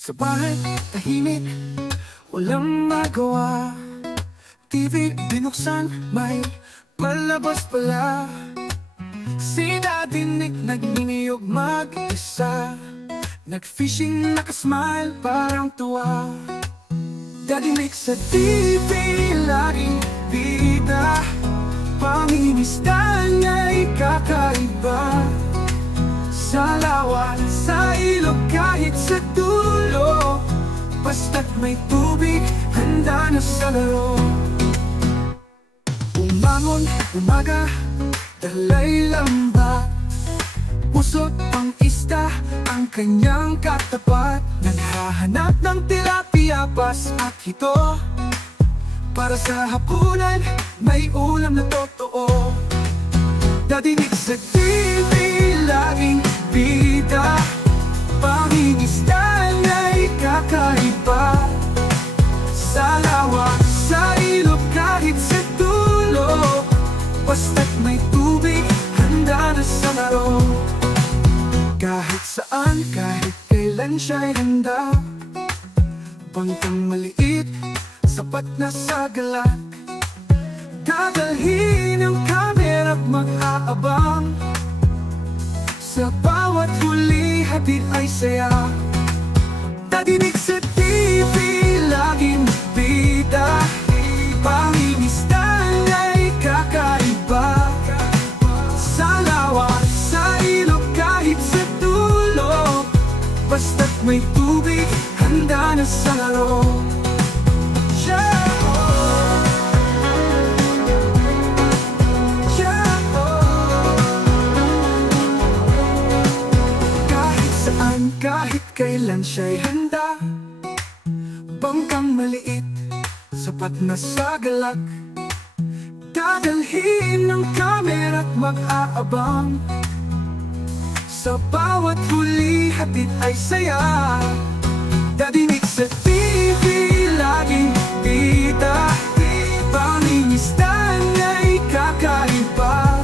Sa bahay, tahimik, walang magawa. TV binuksan, may palabas pala. Sinadinig, nagniniyog mag-isa. Nag-fishing, nakasmile, parang tuwa. Dadinig sa TV, laging bida. Pangingisda niya'y kakaiba. Sa lawan, sa ilog, kahit sa dulo, basta't may tubig, handa na sa laro. Umangon, umaga, dalay lamba. Pusot pang isda, ang kanyang katapat. Naghahanap ng tilapia, pas at hito. Para sa hapunan, may ulam na totoo. Dadinig sa TV, laging bida. Pangingisda na'y kakaiba. Sa lawa, sa ilog, kahit sa dulo, basta't may tubig, handa na sa laro. Kahit saan, kahit kailan siya'y handa. Bangkang maliit, sapat na sa galak. Dadalhin ang kamera't mag-aabang. Sa bawat huli, hatid ay saya. Dadinig sa TV, laging bida. Pangingisda na'y kakaiba. Sa lawa, sa ilog, kahit sa dulo, basta't may tubig, handa na sa laro. Kahit kailan siya'y handa. Bangkang maliit, sapat na sa galak. Dadalhin ng kamera't mag-aabang. Sa bawat huli, hatid ay saya. Dadinig sa TV, laging bida. Pangingisda na'y kakaiba.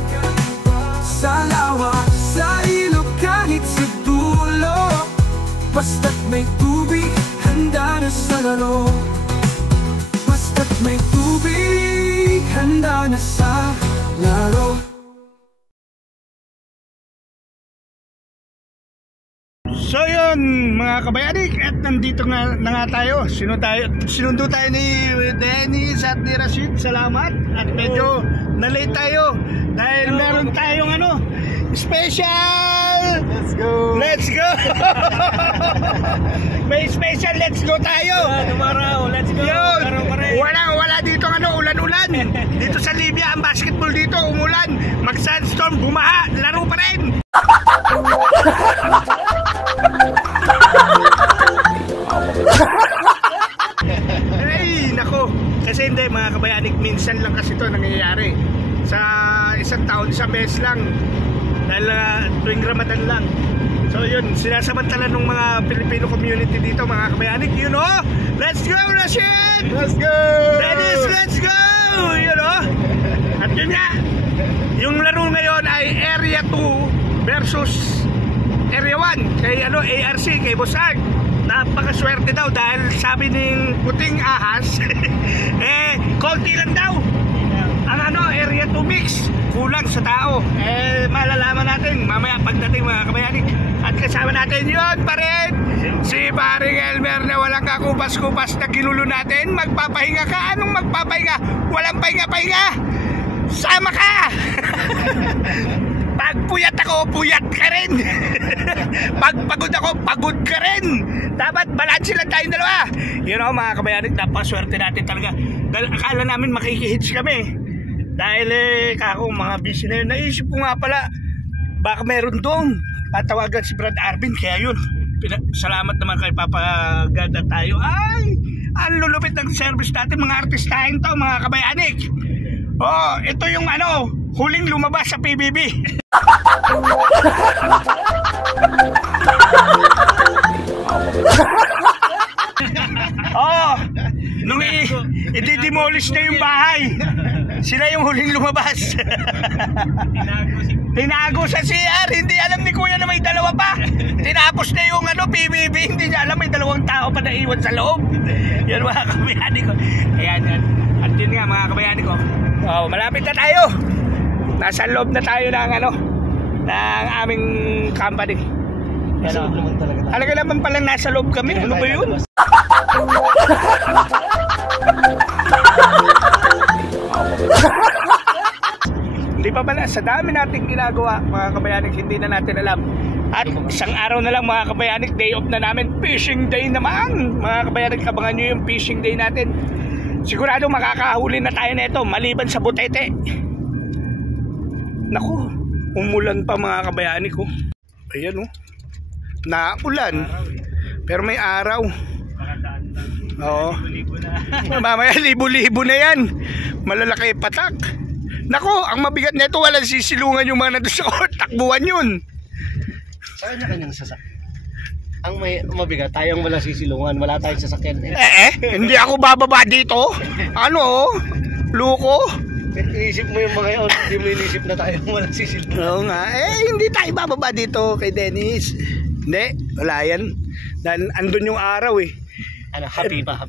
Sa lawa, sa ilog, kahit sa dulo, basta't may tubig, handa na sa laro. Basta't may tubig, handa na sa laro. So yun mga kabayanik, at nandito na nga tayo. Sinundo tayo ni Dennis at ni Rashid. Salamat. At medyo na-late tayo dahil meron tayong special. Let's go. May special let's go tayo. Tomorrow, let's go. Yun. Wala dito ulan-ulan. Dito sa Libya ang basketball dito umulan. Mag-sandstorm, bumaha, laro pa rin. Ay, nako. Kasi hindi mga kabayanik, minsan lang kasi ito nangyayari. Sa isang taon, isang beses lang. Dahil tuwing Ramadan lang. So yun, sinasamantala ng mga Filipino community dito mga kabayanik. You know, let's go Rashid! Let's go! Dennis, let's go! You know? At yun nga, yung laro ngayon ay Area 2 versus Area 1 kay ARC, kay Bosag. Napakaswerte daw dahil sabi ng puting ahas konti lang daw ang Area 2 mix, kulang sa tao. Malalaman natin mamaya pagdating mga kabayanik. At kasama natin yun pa rin si paring Elmer na walang kakupas-kupas na ginulo natin. Magpapahinga ka? Anong magpapahinga? Walang pahinga-pahinga. Sama ka. Pag puyat ako, puyat ka rin. Pag pagod ako, pagod ka rin. Dapat balance lang tayong dalawa. You know mga kabayanik, napaswerte natin talaga. Dahil akala namin makikihits kami. Dahil kako mga busy na yun. Naisip ko nga pala, baka meron doon. Tatawagan si Brad Arvin. Kaya yun, salamat naman kay Papa Gada tayo. Ay, ang lulupit ng service natin. Mga artistahin to mga kabayanik. Oh, ito yung huling lumabas sa PBB. Oh, nung i-demolish na yung bahay, sila yung huling lumabas. Tinago sa CR, hindi alam ni kuya na may dalawa pa. Tinapos na yung PBB, hindi niya alam may dalawang tao pa naiwan sa loob. Yan mga kabayani ko. Ayan, yan. At yun nga mga kabayani ko. Oh, malapit na tayo. Nasa loob na tayo ng ng aming company. Nasa loob naman talaga. Talaga naman pala nasa loob kami. Ano ba yun? Hindi pa pala, sa dami nating ginagawa mga kabayanik, hindi na natin alam. At isang araw na lang mga kabayanik, day off na namin. Fishing day naman mga kabayanik, abangan nyo yung fishing day natin. Sigurado makakahuli na tayo nito maliban sa butete. Naku, umulan pa mga kabayanik ko. Ayan naulan, pero may araw. Oo. Mamaya libo-libo na yan. Malalaki patak. Nako, ang mabigat nito, walang sisilungan yung mga nandun sa court. Takbuhan yun. Sa kanya-kanyang sasakyan. Ang mabigat, tayong wala sisilungan. Wala tayong sasakyan. Hindi ako bababa dito. Ano? Luko? Inisip mo yung mga yun. Hindi mo inisip na tayong wala sisilungan. Oo nga. Hindi tayo bababa dito kay Dennis. Hindi, wala yan. Dahil andun yung araw Happy pa.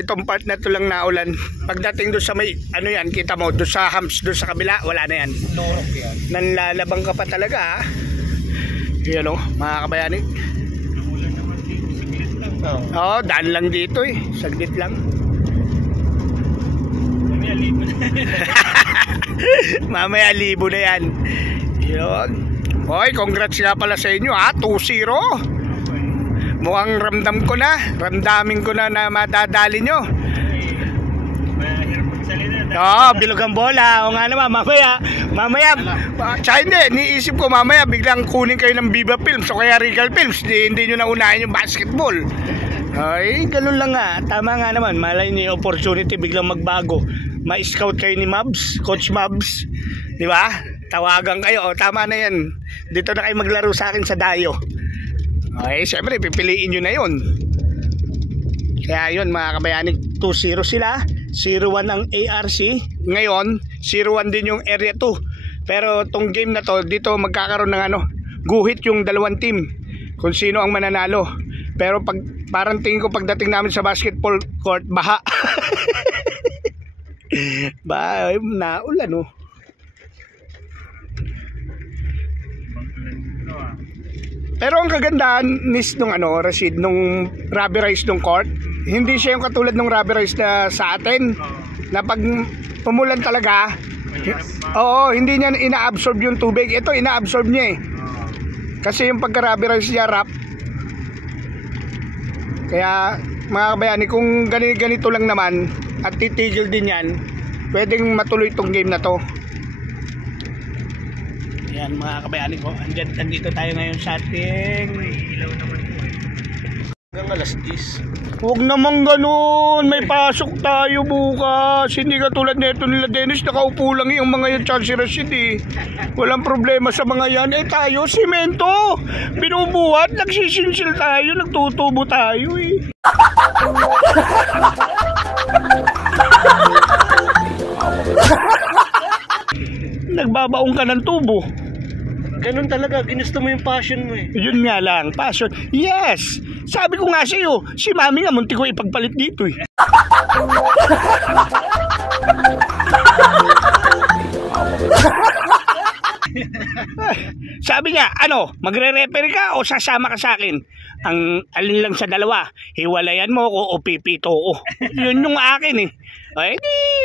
Itong part na to lang naulan. Pagdating doon sa may yan, kita mo doon sa humps doon sa kabila, wala na yan. Lorok yan. Nanlalabang ka pa talaga. Yan mga kabayani. Namulan naman dito, saglit lang. Daan lang dito saglit lang. Mamaya libo na. Mamaya libo na yan. Yun. Hoy, congrats nga pala sa inyo 2-0. Mukhang ramdamin ko na madadali nyo. Mahirap magsalita. Bilog ang bola. O nga naman, mamaya, tsaka hindi, niisip ko mamaya biglang kunin kayo ng Viva Films o kaya Regal Films. Hindi nyo na unahin yung basketball. Ay, ganun lang nga. Tama nga naman, malay niyo yung opportunity biglang magbago. Ma-scout kayo ni Mabs, Coach Mabs. Di ba? Tawagan kayo. Tama na yan. Dito na kayo maglaro sa akin sa Dayo. Okay, siyempre pipiliin nyo na yun. Kaya yun mga kabayanik, 2-0 sila, 0-1 ang ARC. Ngayon 0-1 din yung Area 2. Pero tong game na to, dito magkakaroon ng guhit yung dalawang team kung sino ang mananalo. Pero parang tingin ko pagdating namin sa basketball court, baha. Naulan Pero ang kagandahan nung Rashid, nung rubberized nung court, hindi siya yung katulad nung rubberized na sa atin, na pag pumulan talaga, hindi niya ina-absorb yung tubig. Ito ina-absorb niya kasi yung pagka-rubberized niya wrap. Kaya mga kabayani, kung ganito lang naman at titigil din yan, pwedeng matuloy tong game na to. Yan mga kabayani ko, andito tayo ngayon sa ating ilaw naman hanggang alas 10. Huwag naman ganun, may pasok tayo bukas. Hindi ka tulad nito nila Dennis, nakaupo lang yung mga yan tsaka si Rashid Walang problema sa mga yan. Tayo, simento, binubuhat, nagsisinsil tayo, nagtutubo tayo Nagbabaong ka ng tubo. Ganun talaga, ginusto mo yung passion mo Yun nga lang, passion. Yes! Sabi ko nga sa'yo, si Mami nga munti ko ipagpalit dito Sabi niya, magre-referee ka o sasama ka sa akin? Ang alin lang sa dalawa, hiwalayan mo ko o pipito ko. Yun yung akin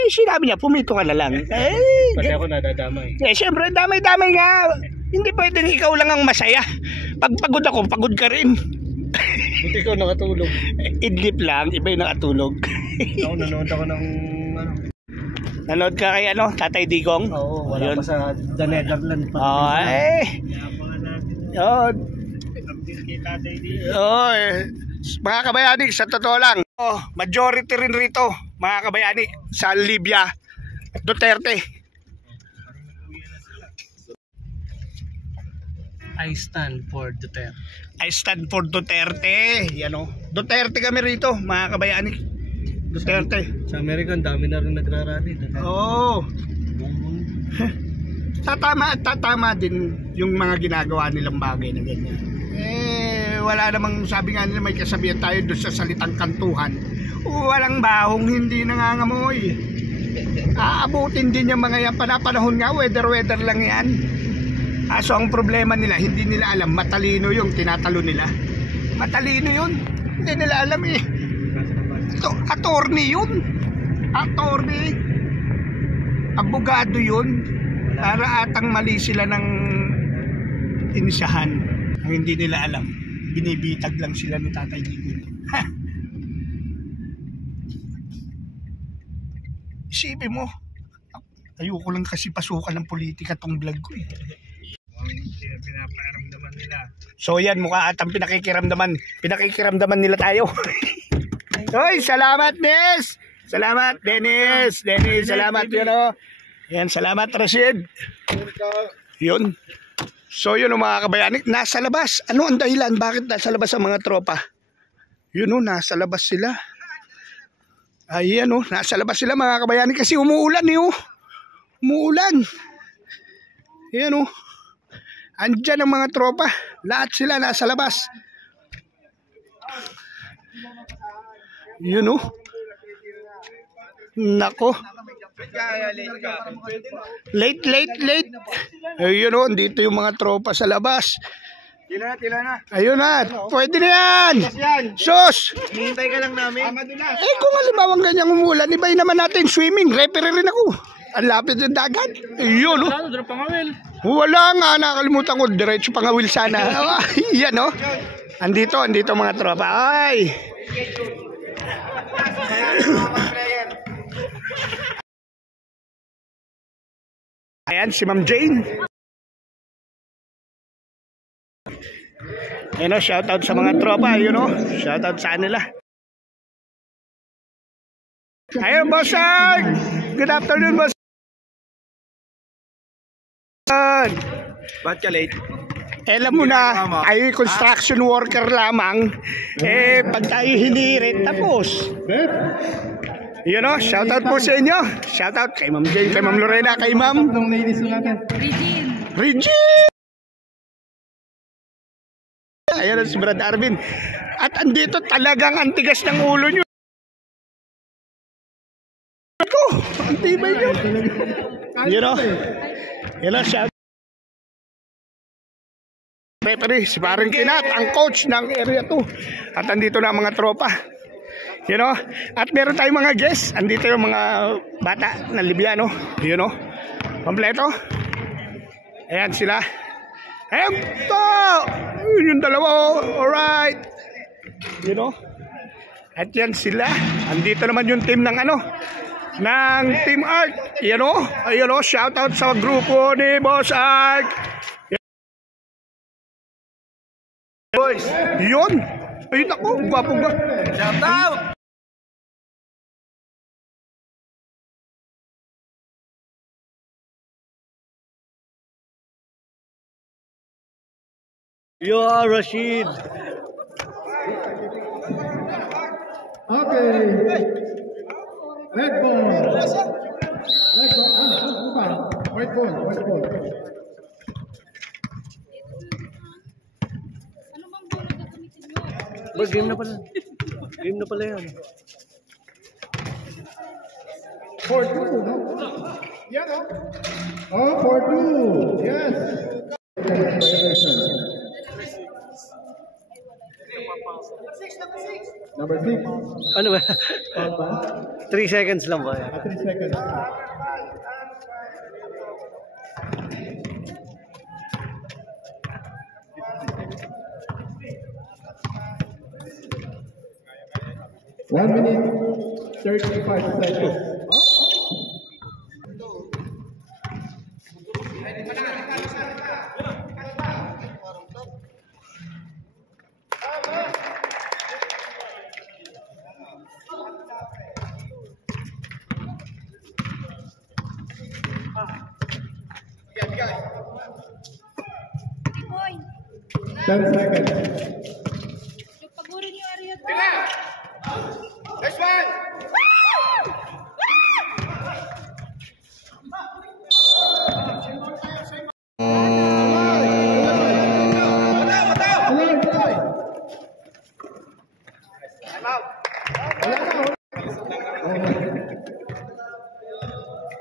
sinabi niya, pumito ka na lang. Pati ako nadadamay. Siyempre, damay-damay nga. Hindi pwedeng ikaw lang ang masaya. Pag pagod ako, pagod ka rin. Buti ikaw nakatulog. Idlip lang, iba yung nakatulog. Ako nanood ako ng Nanood ka kay Tatay Digong? Oo, wala pa sa The Netherlands pa. Mga kabayani, sa totoo lang, majority rin rito, mga kabayani, sa Libya, Duterte. I stand for Duterte. I stand for Duterte. Duterte kami rito, mga kabayani. Duterte. Sa Amerika, dami na rin nagrarally. tatama din yung mga ginagawa nilang bagay na ganyan. Wala namang, sabi nga nila, may kasabihan tayo doon sa salitang kantuhan, walang bahong hindi nangangamoy. Aabutin din yung mga yan, panapanahon nga, weather lang yan. So ang problema nila, hindi nila alam, matalino yung tinatalo nila. Matalino yun, hindi nila alam eh. Ito, attorney yun. Attorney, abogado yun. Para atang mali sila ng inisahan. Ang hindi nila alam, binibitag lang sila ni Tatay Digong. Isipin mo, ayoko lang kasi pasukan ng politika tong vlog ko eh. Pinapakiramdaman nila. So yan, mukha atang pinakikiramdaman nila tayo. Hoy, salamat Des! Salamat Dennis, salamat yun o. Yan, salamat Rashid. Yun. So yun o mga kabayani, nasa labas. Ano ang dahilan? Bakit nasa labas ang mga tropa? Yun o, nasa labas sila. Ayan o, nasa labas sila mga kabayani kasi umuulan eh o. Umuulan. Ayan o. Andyan ang mga tropa. Lahat sila nasa labas. Yun o. Nako. Late. Ayun o, dito yung mga tropa sa labas. Tila na. Ayun na, pwede na yan. Sus! Hintay ka lang namin. Kung halimbawa ganyang umulan, ibay naman natin swimming. Referee rin ako. Ang lapit ng dagat. Ayun o. Wala nga, nakalimutan ko. Diretso pangawil sana. Yan o. Andito mga tropa. Ay! Ayan si Ma'am Jane. Ayan o, shoutout sa mga tropa. Ayun o, shoutout sa kanila. Ayun, Bossard! Good afternoon, Bossard! Ba't ka late? Alam mo na, ay construction worker lamang. Pag tayo hinirit, tapos. You know, shoutout po sa inyo. Shoutout kay Ma'am Jane, kay Ma'am Lorena, kay Ma'am Regine. Ayan si Brad Arvin. At andito talagang antigas ng ulo nyo. Ito, antibay nyo. You know, shout. Referee, si Paring Kinat, ang coach ng area 2. At andito na mga tropa. You know, at meron tayong mga guests. Andito yung mga bata na Libyano. You know, kompleto. Ayan sila. Ito! Yung dalawa. Alright. You know, at yan sila. Andito naman yung team ng ng Team Art. You know, shout out sa grupo ni Boss Art. Boys, yun. Ayun ako, gwapong ga. Shout out! You are Rashid. Okay. Red ball. White ball. Game na pala yan. 4-2, no? Yeah, no? Oh, 4-2. Yes. Number 6. Ano ba? 3 seconds lang ba? 3 seconds. One minute, 35 seconds. Boy, 10 seconds. yung pagurin yung area to. Next one!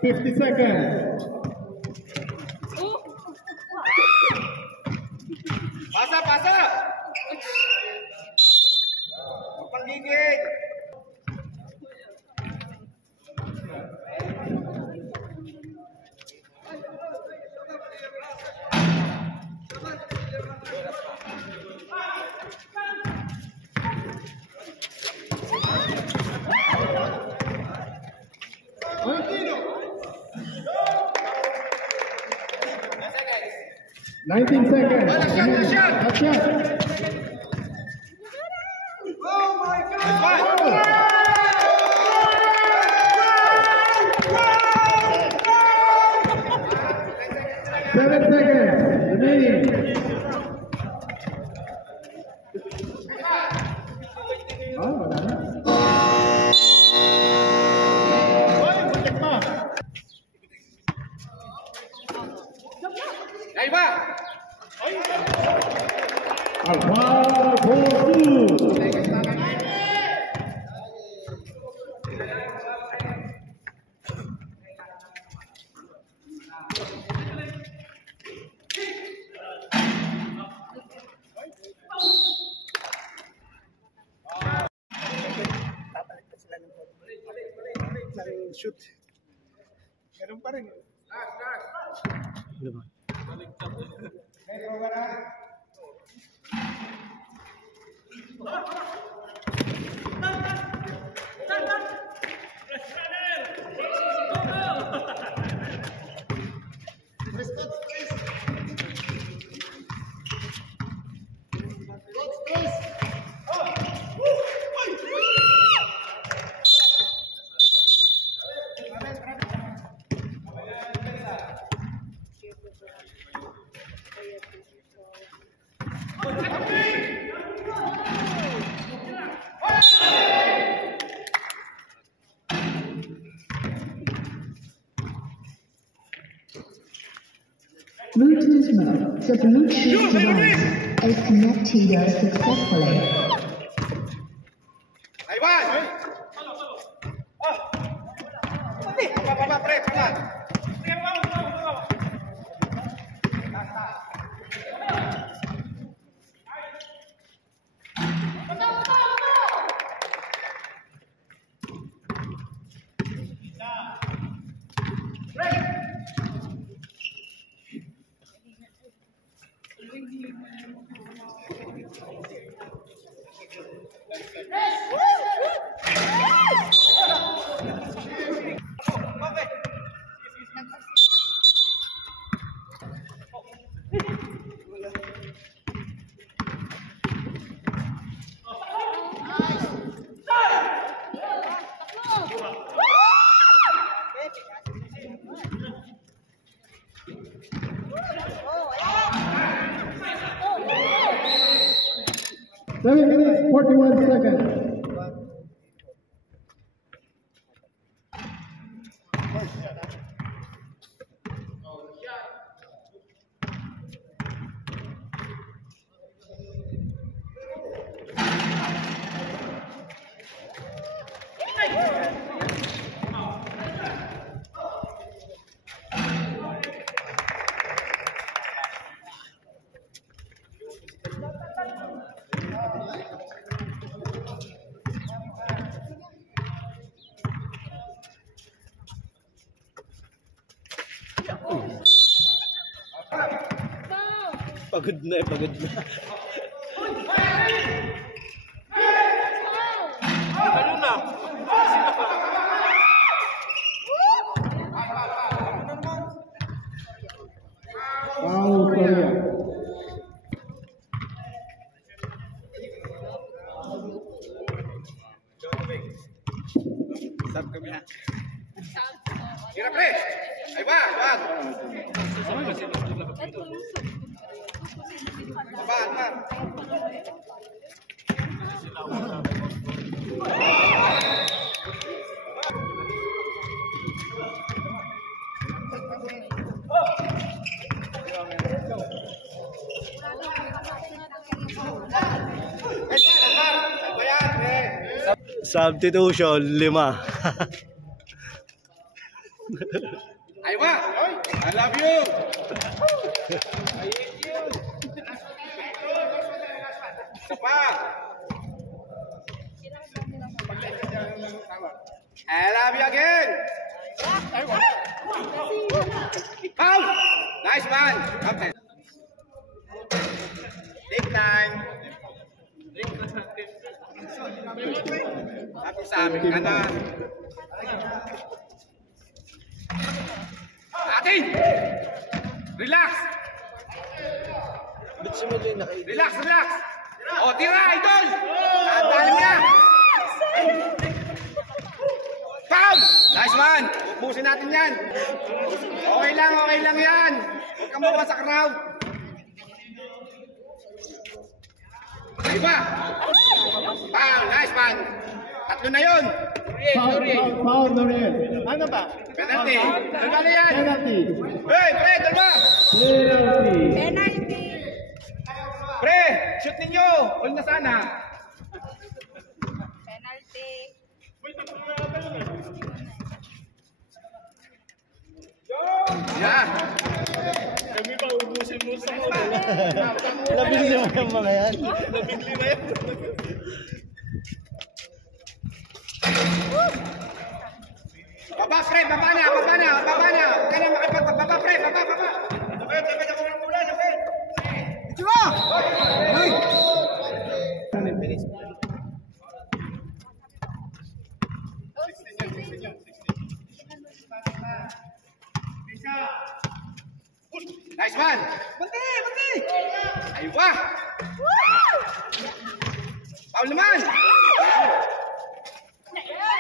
50 seconds. Pasa, pasa! Panggigig! Nineteen seconds. Last shot! Last shot. Oh my God! 7 seconds remaining. Oh, wala na. Naiba! Alpha for two. Shoot. Ganun pa rin. Bluetooth mode. The Bluetooth device is connected successfully. Naiba! Papa, pre, papa. Seven minutes, 41 seconds. Pagod na pagod na. Wow, Korea. Sab kami ha. Kira pre. Naiba, wag. Ban. Substitution 5. Aywa! I love you! Isa pa! I love you again! Foul! Nice man! Okay. Take time. Happy sa amin ka na. Atin! Relax! Relax, relax! O, tira, idol! Tandaan mo na! Foul! Nice man! Ubusin natin yan! Okay lang yan! Huwag kang mawa sa crowd! Iba! Foul! Nice man! Tatlo na yun! Foul, Noriel. Ano ba? Penalty! Dalawa yan! Penalty. Hey, pre! Dalawa! Penalty. Penalty. Pre! Shoot ninyo! All na sana! Penalty. Yeah! Labing lima yung mga yan. Baba, pre! Baba na! Huwag ka na makipagbaba, pre! Baba! Lapit ako ng mula! Lapit! Itsura! Hoy! Nice man! Bunti! Aywa! Foul naman! Tira!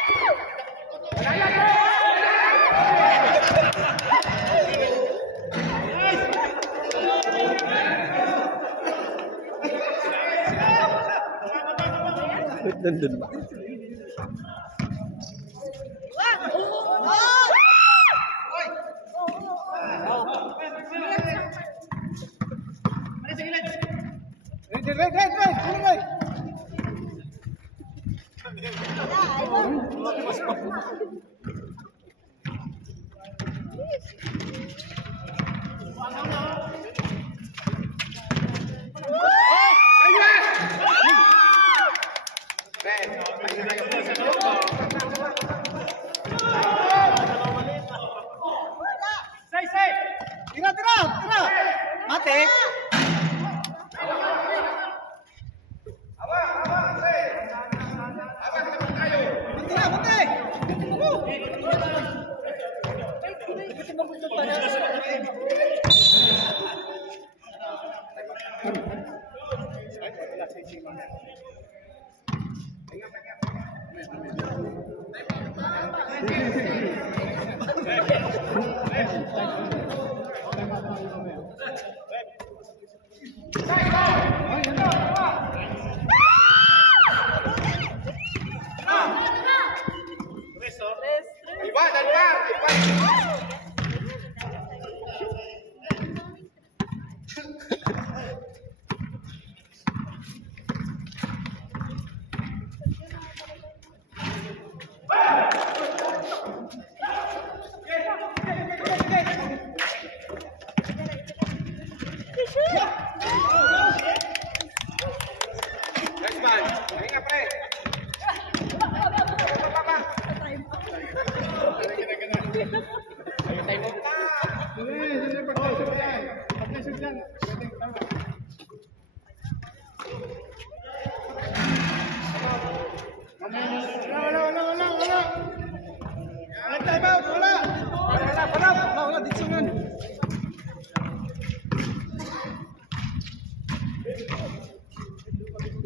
Mate!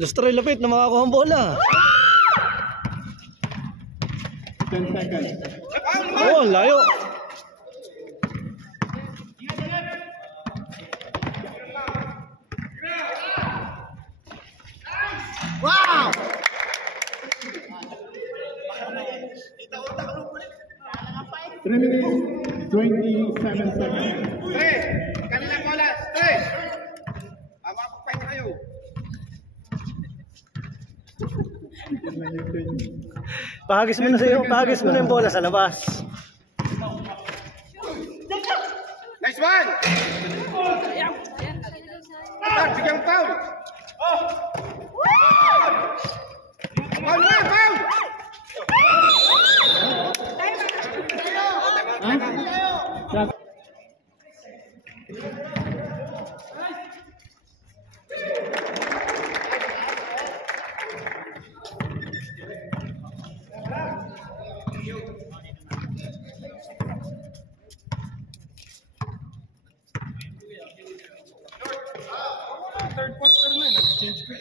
Lustro lapit na makakuha ang bola. 10 seconds. Oh, layo. Wow! 3 minutes, 27 seconds. Pre! Kanilang bola! Pre! Mapapagpain kayo! Pahagis mo na yung bola sa labas. one! Start, bigang foul! Foul na, foul! Third quarter na, nag-change ko.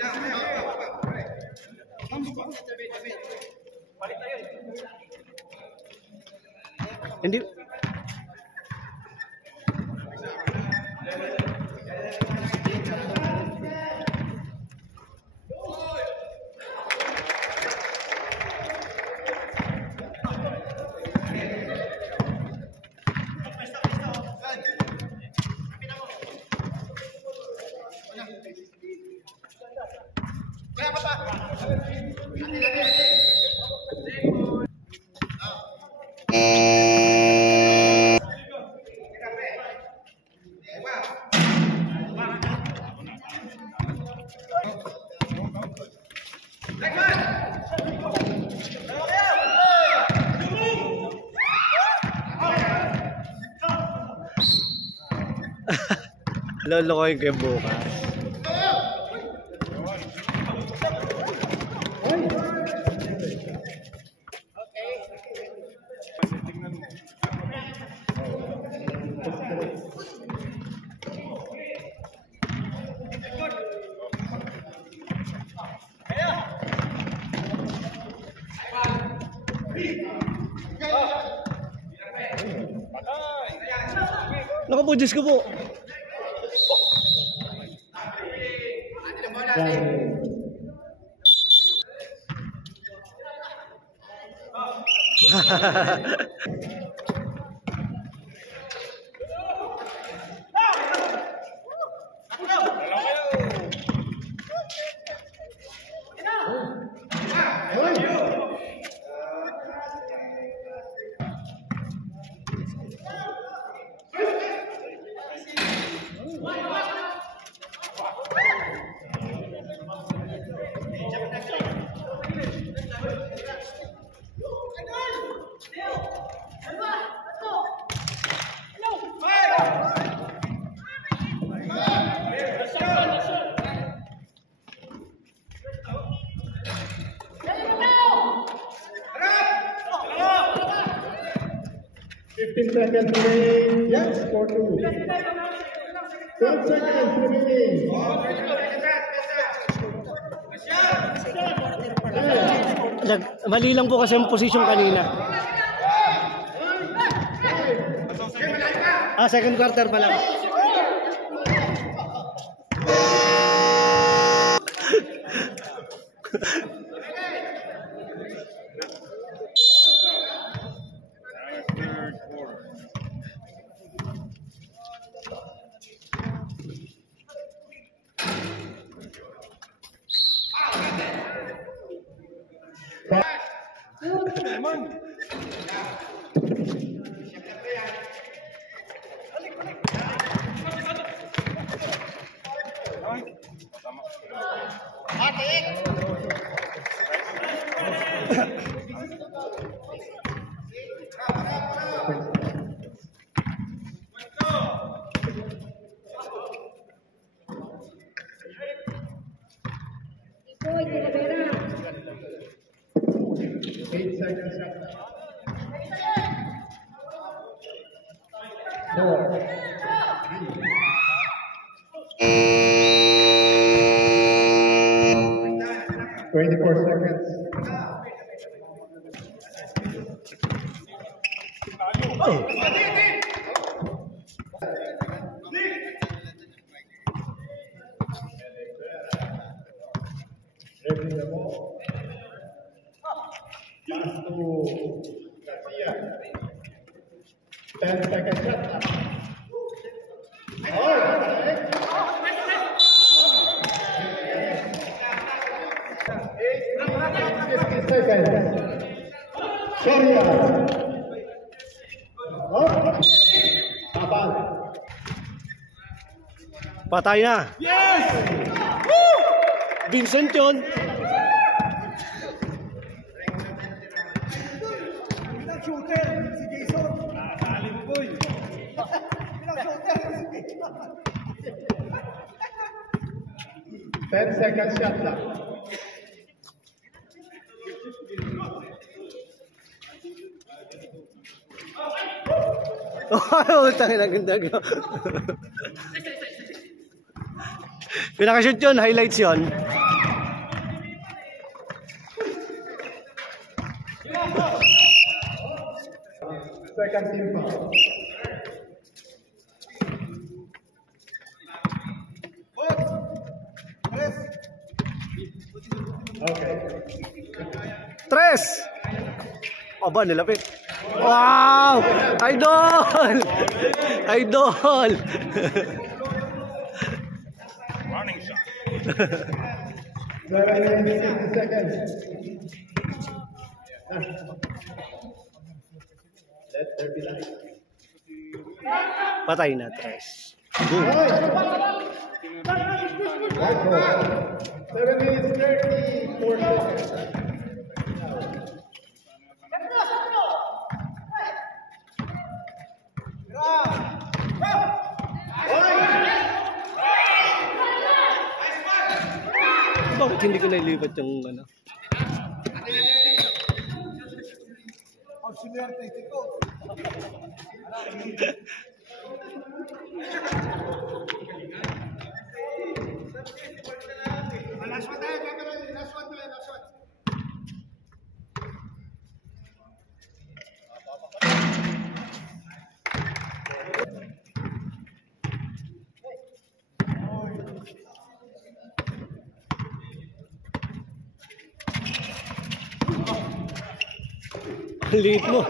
Hindi. Lolokohin ko yung bukas. Naku po, Diyos ko po. Seconds remaining. Yes, score 2. 12 seconds remaining. Mali lang po kasi ang posisyon kanina. Second quarter pa lang. Boy, Talavera. 8 seconds left. 4. 24 seconds. Ready the ball. Pass to Garcia. 10 seconds left. Soria. Tapal. Patay na. Yes! Woo! Vincent yun. Ten seconds shot lang. Oh, tangin ang ganda ko. Pinakashoot yun, highlights yun. Second team foul. Okay. Tres! Aba, nilapit. Wow! Idol! Idol! Running shot. 7 minutes, 60 seconds. Let there be light. Patay na, Tres. Boom. 7 minutes, 34 seconds. Bakit hindi ko nailipat yung ano? Liit mo.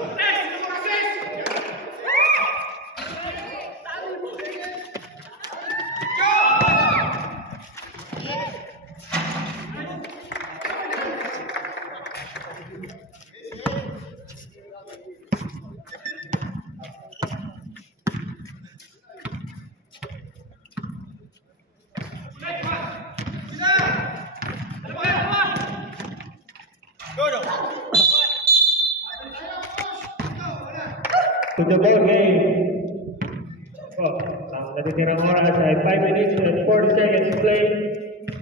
To the ball game. Oh, ang natitirang oras ay 5 minutes and 40 seconds play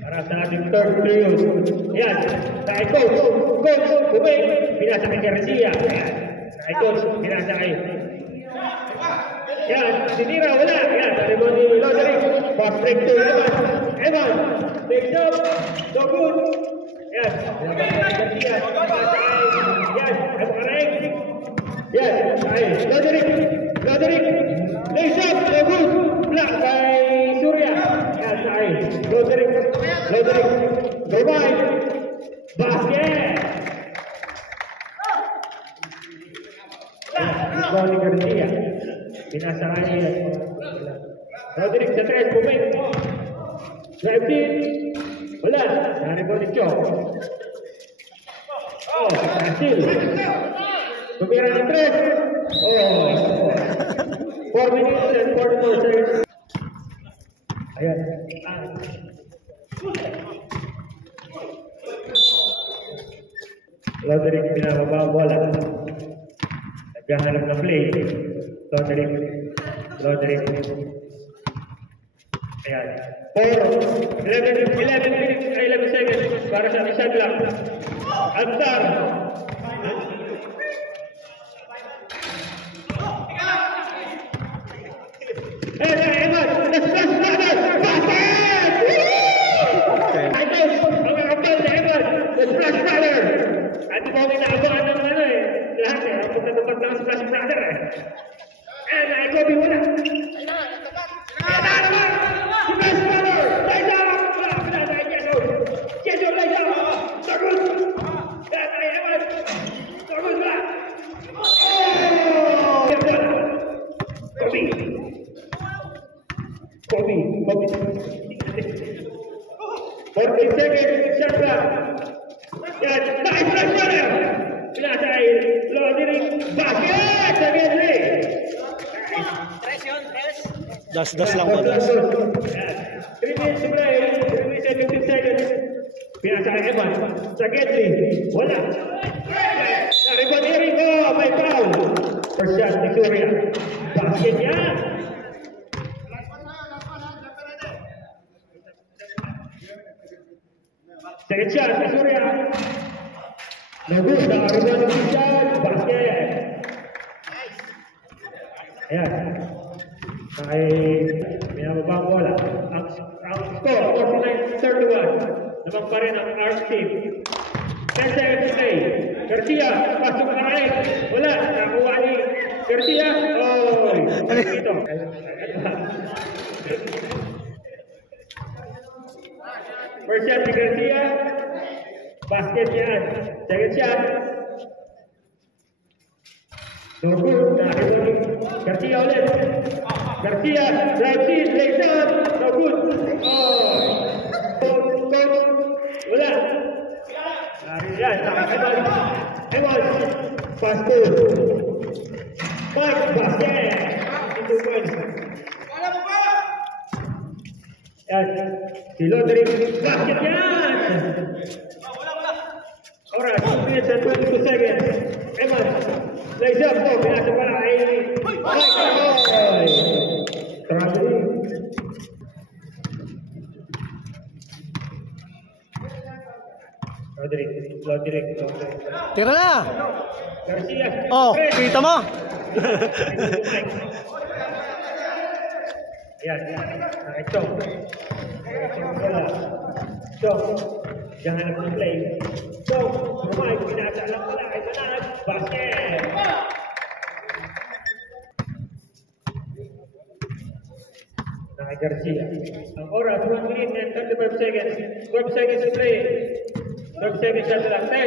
para sa ating third period. Ayan, kay coach. Coach, bumay. Pinasa kay Garcia. Ayan, kay coach. Pinasa kay. Ayan, sinira, wala. Ayan, salimon ni Loderick. Pass break to Evan. Evan, takes up. So good. Ayan, Garcia. Ayan, Evan. Yes, nice. Roderick, lays up, so good. Block by Surya. Yes, nice. Roderick, revive. Basket. Ball ni Garcia. Pinasa kay Roderick sa tres, bumay. Drive in. Wala. Nari-ball ni Chok. Oh, still. Tumira ng tres. Oh, 4 minutes and 44 seconds. Ayan. Roderick pinababa ang bola. Naghahanap ng play. Roderick. Ayan. 11 seconds para sa isang lang. Antar. Evan, the first runner, basket! Ito, ang kapal na Evan, the splash runner. At di mo kinaabangan ng ano eh, lahat eh, ang pagkatupag ng splash runner eh. And I go wala. The best runner, lights up! Jeso, lights up! Sagun! Yan ay Evan! Sagun ba? Oh! Kobe. 40 seconds, shot clock. Yan, nice flash runner. Pinasa ay Loderick. Basket! Again, Ray. Das lang po, das. 3 minutes to play. 3 minutes and 15 seconds. Pinasa kay Evan. Sa Getty. Wala. Rebound Eric. Oh, may foul. First shot ni Surya. Basket niya. Second shot ni Surya. Nagus na rebound ni Shot. Basket. Ayan. Ay binababa ang bola. Ang score 49-31. Naman pa rin ang Arts team. 10 seconds to play. Garcia, pasok na rin. Wala, nakuha ni Garcia. Oy, dito. First shot ni Garcia. Basket yan. Second shot. No good. Garcia ulit. Garcia, drive in, lays up. No good. Oh. Coach. Wala. Yan. Ewan. Pass to. Mike, basket. Into good. Yan. Si Lodrick. Basket yan. Alright, 2 minutes and 22 seconds. Ewan. Lays up. Oh, pinasa pala kay Mike. Oy. Traveling. Lodrick. Tira na! Garcia. Oh, kita mo! Ayan. Ito. So, jangan nak play. So, Mike pinasa lang pala kay Manag. Basket. Garcia. Ang oras, 1 minute and 35 seconds. 12 seconds to play. 12 seconds na lang. 10.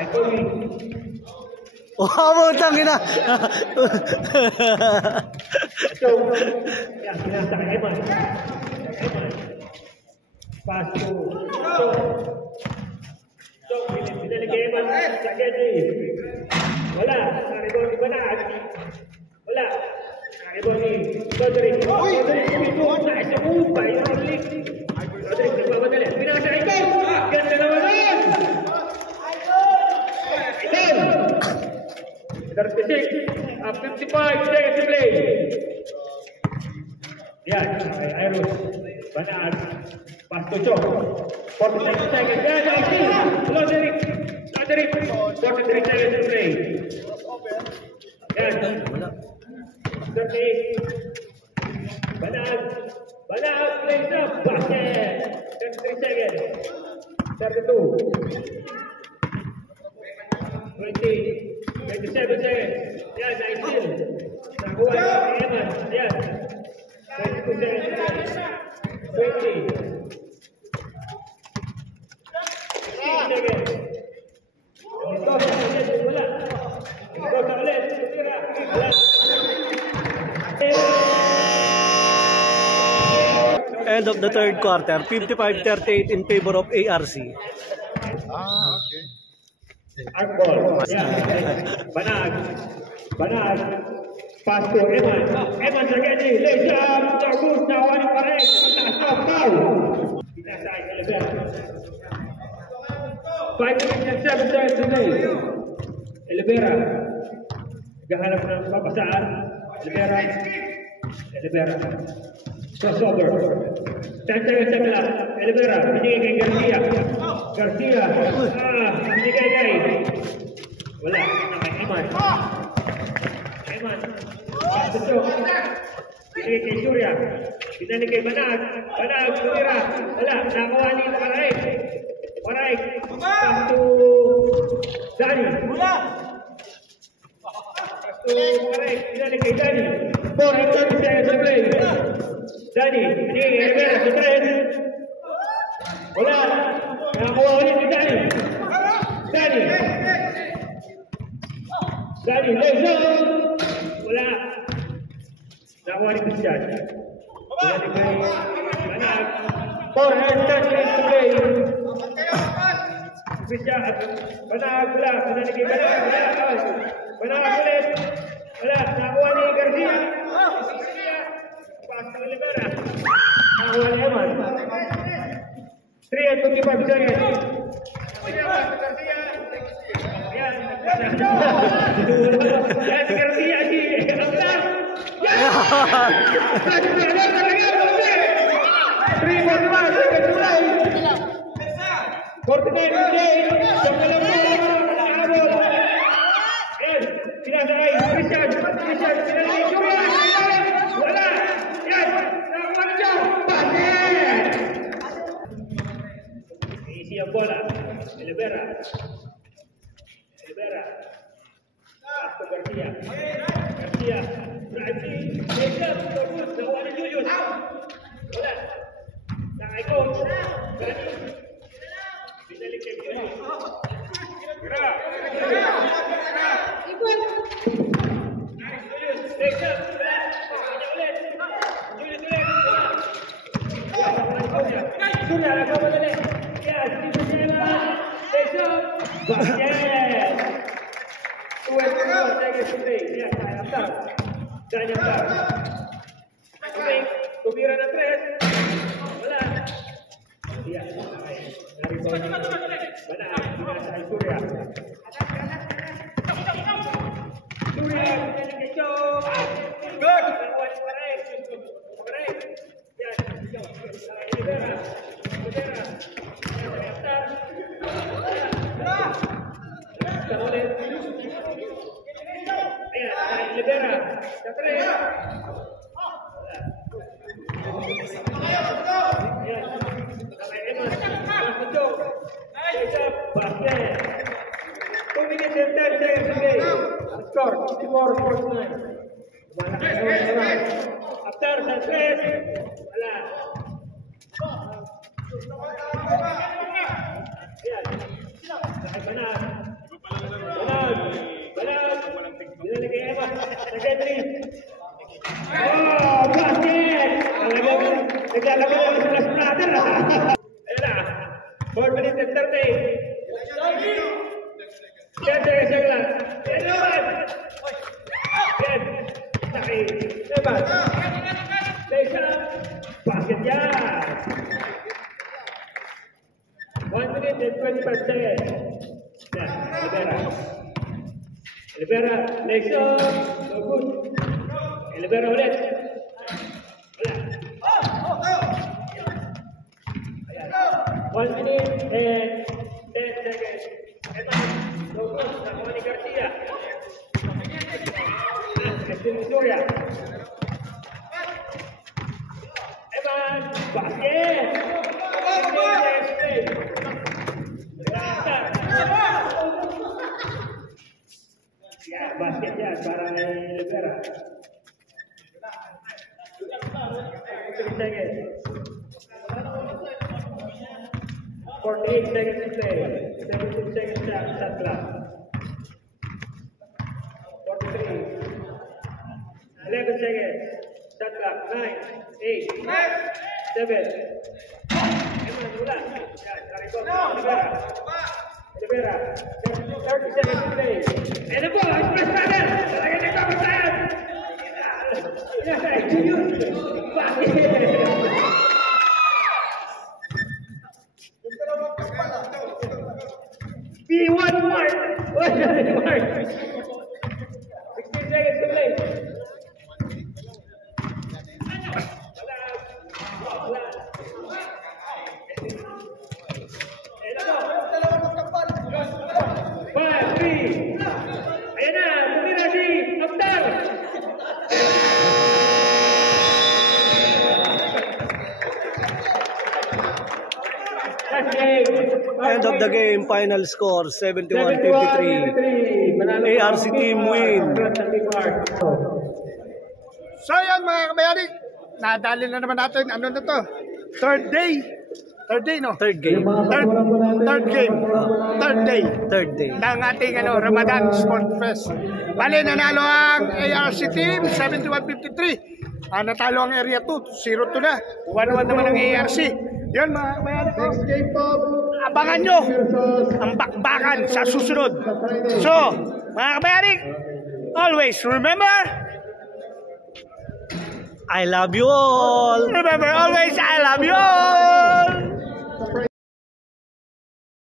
Ay, Kobe. Oh, utang ina. So, yan, pinasa kay Eman. Pass to So, pinali kay Eman. Sa Getty. Wala. Naribon ni Banag. Wala. Naribon ni Lodrick. Lodrick, kumito. Nais na upay. Lodrick, nagmamadali. Pinasa kay Ikaw. Ganda naman yan. Ikaw. 36, 55 seconds to play. Yan, Iros, Banag, pass to Chok. 46 seconds. Yan, Lodrick, 43 seconds to play. Yan, 38. Banag, plays up, basket. 33 seconds. 32. 27 seconds. Yan, nice steal. Nakuha ni Eman. Yan. 22 seconds. 20. 15 seconds. Ito sa ulit. Wala. Ito sa ulit. Wala. End of the third quarter, 55-38 in favor of ARC. Artball. Yeah. Banag. Pass to Eman. Eman sa Getty. Lays up. Targus. Nakuha ni Parek. Taas foul. Pinasa ay Elibera. 5 minutes and 7 seconds to play. Elibera. Naghahanap ng papasaan. Elibera. Crossover. 10 seconds sa clock. Elibera. Binigay kay Garcia. Binigay kay. Wala. Eman. Ito. Binigay kay Surya. Binigay kay Banag. Surya. Wala. Nakuha ni Parek. Pass to Dani. Pass to Parek. Binigay kay Dani. 4 seconds to play. Dani. Binigay kay Rivera. Sa 3. Wala. Nakuha ulit ni Dani. Dani, lays up. Wala. Nakuha ni Christian. Wala ni kay Banag. 4 seconds to play. Christian, Banag, wala. Wala ni kay Banag. Banag ulit. Wala, nakuha ni Garcia. Pass ni Libera. Nakuha ni Eman. 3 and 25 seconds. Garcia. Yan. Yan si Garcia. Abdar. Isi yang bola, Libera. Atau Garcia. Berarti Garcia bagus, lawan Julius. Bola. Tak ikut. Berani. Bisa lihat Julius. Gerak. Ikut. Julius, Garcia. Sudah lah kau boleh. Ya, kita jalan. Basket. Tuan-tuan jaga shooting. Ya, Abdar. Dan Abdar. Shooting. Kubiran dan tres. Bola. Ya, dari bawah. Benar. Dari Surya. Surya, kita kecoh. Good. Correct. Ya, Libera. After the tres, basket ya. 1 minute and 25 seconds. Libera, next up, so good. Libera ulit. Wala. 1 minute and 10 seconds. Eman, so good. Nakuha ni Garcia. Surya. Eman, basket. Ya, basketnya para Libera. 48 seconds to play. 17 seconds shot clock. 43. 11 seconds. Shot clock. 9, 8, 7. Eman, ulang. Ya, tarik bola. Libera. 30 seconds to play. And the ball is pressed by them. Lagi dia tak besar. Ya, saya jujur. P1 mark. What does it mark? 16 seconds to play. End of the game, final score 71-53. ARC team win. So yan mga kabayani, nadali na naman natin, ano na to? Third day, no? Third game. Third day ng ating Ramadan Sport Fest. Bale, nanalo ang ARC team 71-53. Natalo ang Area 2 0-2 na. 1-1 naman ang ARC. Yan mga kabayani ko. Abangan nyo ang bakbakan sa susunod. So, mga kabayani, Always remember. I love you all. Remember always, I love you all.